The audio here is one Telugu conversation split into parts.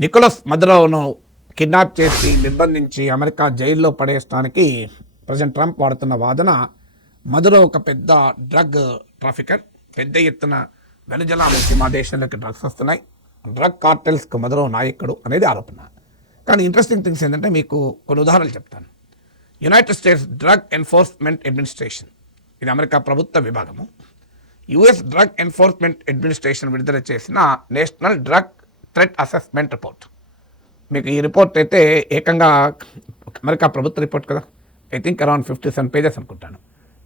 నికోలస్ మదురోను కిడ్నాప్ చేసి నిర్బంధించి అమెరికా జైల్లో పడేయడానికి ప్రెసిడెంట్ ట్రంప్ వాడుతున్న వాదన, మదురో ఒక పెద్ద డ్రగ్ ట్రాఫికర్, పెద్ద ఎత్తున వెనుజులా నుంచి మా దేశంలోకి డ్రగ్స్ వస్తున్నాయి, డ్రగ్ కార్టెల్స్కి మదురో నాయకుడు అనేది ఆరోపణ. కానీ ఇంట్రెస్టింగ్ థింగ్స్ ఏంటంటే మీకు కొన్ని ఉదాహరణలు చెప్తాను. United states drug enforcement administration, ఇది అమెరికా ప్రభుత్వ విభాగము. యుఎస్ డ్రగ్ ఎన్ఫోర్స్మెంట్ అడ్మినిస్ట్రేషన్ విడుదల చేసిన national drug threat assessment report. మీకు ఈ రిపోర్ట్ అయితే ఏకంగా అమెరికా ప్రభుత్వ రిపోర్ట్ కదా, ఐ థింక్ అరౌండ్ 57 పేజెస్ అనుకుంటాను.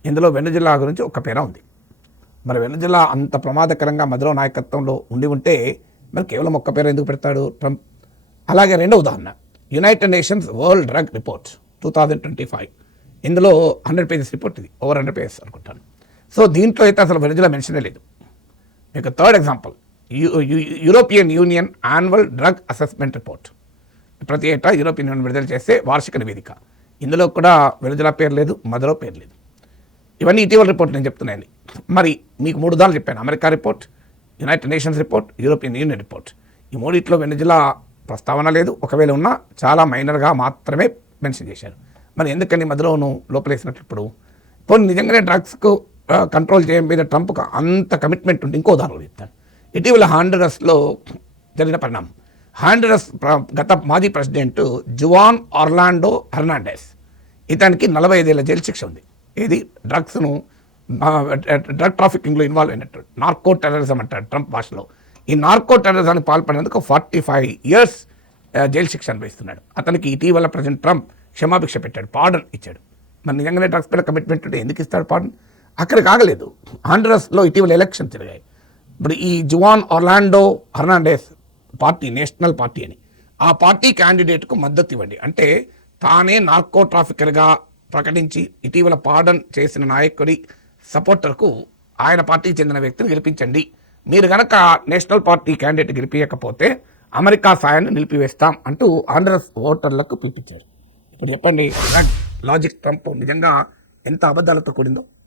ఇందులో వెనుజులా గురించి ఒక పేరా ఉంది. మరి వెనుజులా అంత ప్రమాదకరంగా మదురో నాయకత్వంలో ఉండి ఉంటే మరి కేవలం ఒక్క పేరు ఎందుకు పెడతాడు ట్రంప్? అలాగే రెండో ఉదాహరణ, United nations world drug report 2025. ఇందులో 100 పేజెస్ రిపోర్ట్, ఇది ఓవర్ 100 పేజెస్ అనుకుంటాను. సో దీంట్లో అయితే అసలు వెనుజులా మెన్షనే లేదు. మీకు third example, European union annual drug assessment report. ప్రతి ఏటా యూరోపియన్ యూనియన్ విడుదల చేసే వార్షిక నివేదిక. ఇందులో కూడా వెనుజులా పేరు లేదు, మదురో పేరు లేదు. ఇవన్నీ ఇటీవల రిపోర్ట్ నేను చెప్తున్నాను. మరి మీకు 3 ఉదాహరణలు చెప్పాను: America report, United nations report, European union report. ఈ మూడిట్లో వెనుజులా ప్రస్తావన లేదు, ఒకవేళ ఉన్నా చాలా మైనర్గా మాత్రమే మెన్షన్ చేశారు. మరి ఎందుకని మదురోను లోపలేసినట్లు? ఇప్పుడు నిజంగానే డ్రగ్స్కు కంట్రోల్ చేయడం మీద ట్రంప్కు అంత కమిట్మెంట్ ఉంది. ఇంకో ఉదాహరణ చెప్తాను. ఇటీవల హాండురస్లో జరిగిన పరిణామం. హాండురస్ గత మాజీ ప్రెసిడెంట్ జువాన్ ఆర్లాండో హెర్నాండెస్, ఇతనికి 45 ఏళ్ల జైలు శిక్ష ఉంది. ఏది డ్రగ్స్ను డ్రగ్ ట్రాఫికింగ్లో ఇన్వాల్వ్ అయినట్టు, నార్కో టెర్రరిజం అంటారు ట్రంప్ భాషలో. ఈ నార్కో టెర్రరిజానికి పాల్పడినందుకు 45 ఇయర్స్ జైలు శిక్ష అనుభవిస్తున్నాడు. అతనికి ఇటీవల ప్రెసిడెంట్ ట్రంప్ క్షమాభిక్ష పెట్టాడు, పార్డన్ ఇచ్చాడు. మరి నిజంగానే డ్రగ్స్ పైన కమిట్మెంట్ ఉంటే ఎందుకు ఇస్తాడు పార్డన్? అక్కడికి ఆగలేదు. హాండురస్లో ఇటీవల ఎలక్షన్ జరిగాయి. ఇప్పుడు ఈ Juan Orlando Hernandez party, National Party అని, ఆ పార్టీ క్యాండిడేట్కు మద్దతు ఇవ్వండి అంటే, తానే నార్కో ట్రాఫికర్గా ప్రకటించి ఇటీవల పార్డన్ చేసిన నాయకుడి సపోర్టర్కు ఆయన పార్టీకి చెందిన వ్యక్తిని గెలిపించండి. మీరు కనుక నేషనల్ పార్టీ క్యాండిడేట్ గెలిపించకపోతే అమెరికా సాయాన్ని నిలిపివేస్తాం అంటూ హాండురస్ ఓటర్లకు పిలిపించారు. ఇప్పుడు చెప్పండి, లాజిక్ ట్రంప్ నిజంగా ఎంత అబద్ధాలతో కూడిందో.